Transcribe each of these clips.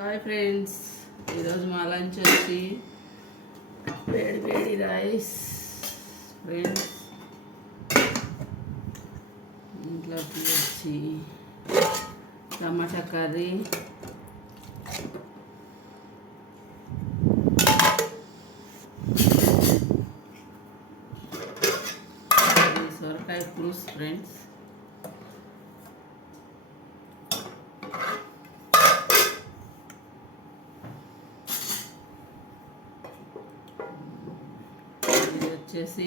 Hi friends, ఈరోజు మా లంచ్ వచ్చి వేడి వేడి రైస్ ఫ్రెండ్స్. ఇంట్లోకి వచ్చి టమాటా కర్రీ, సొరకాయ పులుసు ఫ్రెండ్స్. వచ్చేసి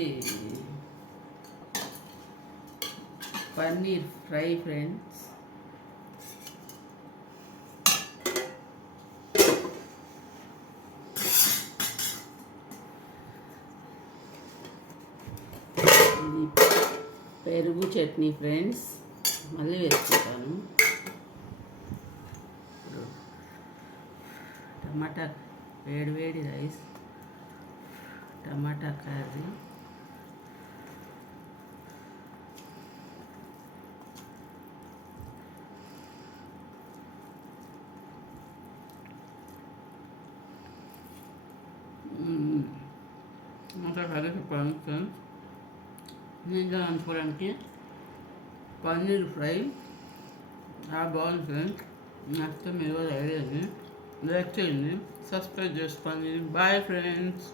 పన్నీర్ ఫ్రై ఫ్రెండ్స్. ఇది పెరుగు చట్నీ ఫ్రెండ్స్. మళ్ళీ వేసుకుంటాను. టమాటా వేడి వేడి రైస్, టమాటా కర్రీ, టమాటా కర్రీ చెప్పడానికి నేను అనుకోవడానికి పన్నీర్ ఫ్రై బాగుంది ఫ్రెండ్స్. నచ్చితే మీరు కూడా ఐడియాని లైక్ చేయండి, సబ్స్క్రైబ్ చేసుకోండి. Bye friends.